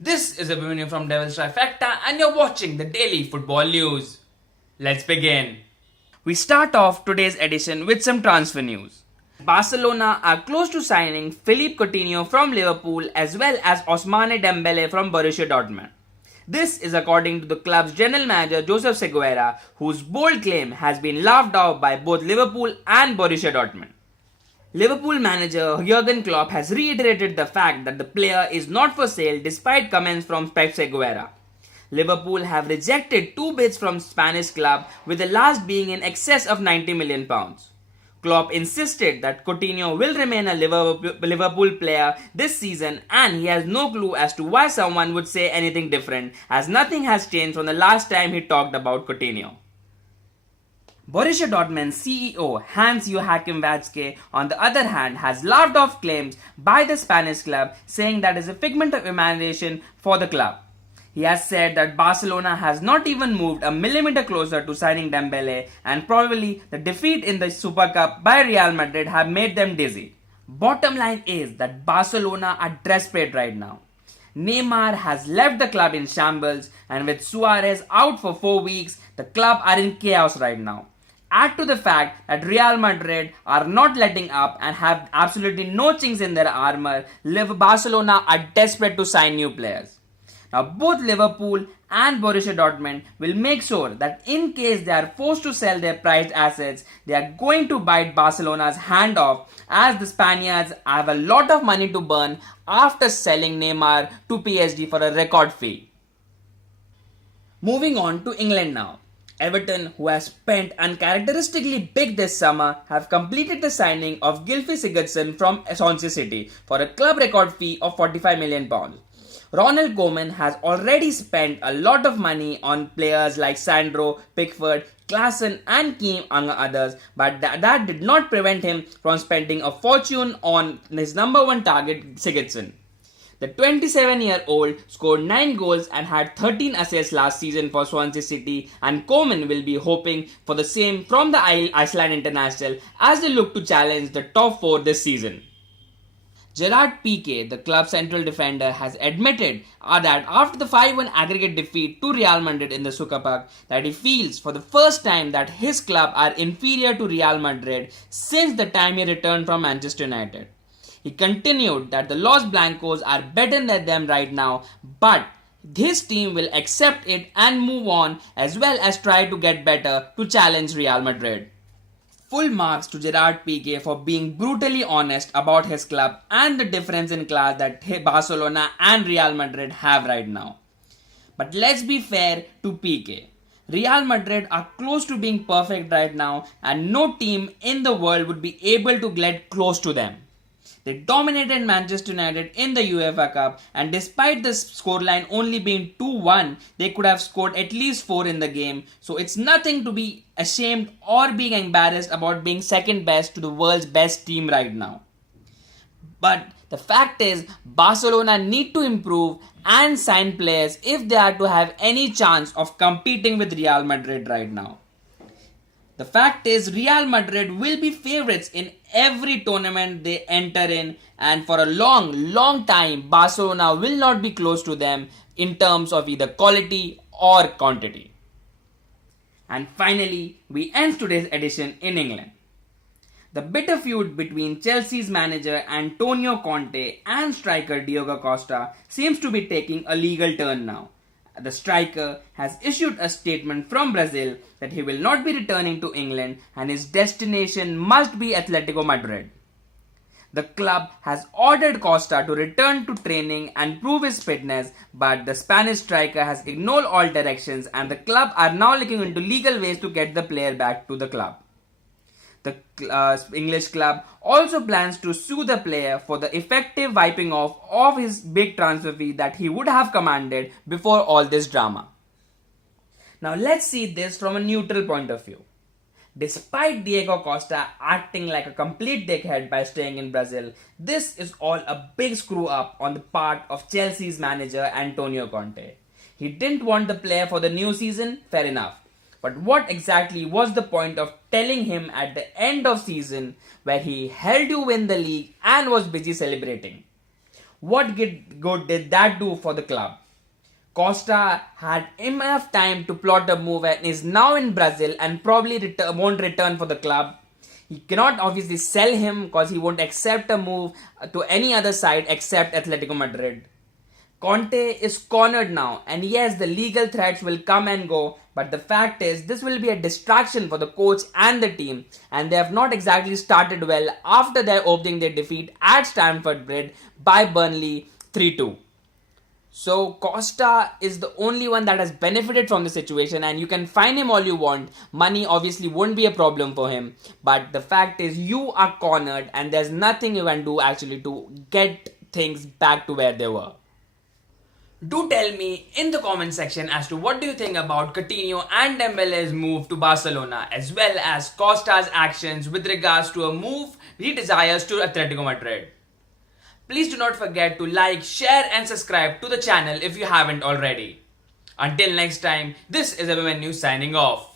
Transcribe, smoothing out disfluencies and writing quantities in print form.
This is a Abhimanyu from Devil's Trifecta and you're watching the Daily Football News. Let's begin. We start off today's edition with some transfer news. Barcelona are close to signing Philippe Coutinho from Liverpool as well as Ousmane Dembele from Borussia Dortmund. This is according to the club's general manager Josep Seguera, whose bold claim has been laughed off by both Liverpool and Borussia Dortmund. Liverpool manager Jurgen Klopp has reiterated the fact that the player is not for sale despite comments from Pep Seguera. Liverpool have rejected two bids from Spanish club, with the last being in excess of £90 million. Klopp insisted that Coutinho will remain a Liverpool player this season, and he has no clue as to why someone would say anything different, as nothing has changed from the last time he talked about Coutinho. Borussia Dortmund's CEO Hans-Joachim Watzke, on the other hand, has laughed off claims by the Spanish club, saying that is a figment of imagination for the club. He has said that Barcelona has not even moved a millimeter closer to signing Dembele, and probably the defeat in the Super Cup by Real Madrid have made them dizzy. Bottom line is that Barcelona are desperate right now. Neymar has left the club in shambles, and with Suarez out for 4 weeks, the club are in chaos right now. Add to the fact that Real Madrid are not letting up and have absolutely no chinks in their armor, Barcelona are desperate to sign new players. Now both Liverpool and Borussia Dortmund will make sure that in case they are forced to sell their prized assets, they are going to bite Barcelona's hand off, as the Spaniards have a lot of money to burn after selling Neymar to PSG for a record fee. Moving on to England now. Everton, who has spent uncharacteristically big this summer, have completed the signing of Gylfi Sigurdsson from Swansea City for a club record fee of £45 million. Ronald Koeman has already spent a lot of money on players like Sandro, Pickford, Klaassen and Keane among others, but that did not prevent him from spending a fortune on his number one target, Sigurdsson. The 27-year-old scored 9 goals and had 13 assists last season for Swansea City, and Koeman will be hoping for the same from the Iceland international as they look to challenge the top 4 this season. Gerard Pique, the club's central defender, has admitted that after the 5-1 aggregate defeat to Real Madrid in the Super Cup, that he feels for the first time that his club are inferior to Real Madrid since the time he returned from Manchester United. He continued that the Los Blancos are better than them right now, but his team will accept it and move on, as well as try to get better to challenge Real Madrid. Full marks to Gerard Pique for being brutally honest about his club and the difference in class that Barcelona and Real Madrid have right now. But let's be fair to Pique. Real Madrid are close to being perfect right now, and no team in the world would be able to get close to them. They dominated Manchester United in the UEFA Cup, and despite the scoreline only being 2-1, they could have scored at least 4 in the game. So it's nothing to be ashamed or being embarrassed about being second best to the world's best team right now. But the fact is, Barcelona need to improve and sign players if they are to have any chance of competing with Real Madrid right now. The fact is, Real Madrid will be favourites in every tournament they enter in, and for a long time, Barcelona will not be close to them in terms of either quality or quantity. And finally, we end today's edition in England. The bitter feud between Chelsea's manager Antonio Conte and striker Diogo Costa seems to be taking a legal turn now. The striker has issued a statement from Brazil that he will not be returning to England and his destination must be Atletico Madrid. The club has ordered Costa to return to training and prove his fitness, but the Spanish striker has ignored all directions, and the club are now looking into legal ways to get the player back to the club. The English club also plans to sue the player for the effective wiping off of his big transfer fee that he would have commanded before all this drama. Now let's see this from a neutral point of view. Despite Diego Costa acting like a complete dickhead by staying in Brazil, this is all a big screw up on the part of Chelsea's manager Antonio Conte. He didn't want the player for the new season, fair enough. But what exactly was the point of telling him at the end of season where he helped you win the league and was busy celebrating? What good did that do for the club? Costa had enough time to plot a move and is now in Brazil and probably won't return for the club. He cannot obviously sell him because he won't accept a move to any other side except Atletico Madrid. Conte is cornered now, and yes, the legal threats will come and go, but the fact is, this will be a distraction for the coach and the team, and they have not exactly started well after their opening day defeat at Stamford Bridge by Burnley 3-2. So Costa is the only one that has benefited from the situation, and you can fine him all you want. Money obviously won't be a problem for him, but the fact is you are cornered and there's nothing you can do actually to get things back to where they were. Do tell me in the comment section as to what do you think about Coutinho and Dembele's move to Barcelona, as well as Costa's actions with regards to a move he desires to Atletico Madrid. Please do not forget to like, share and subscribe to the channel if you haven't already. Until next time, this is News signing off.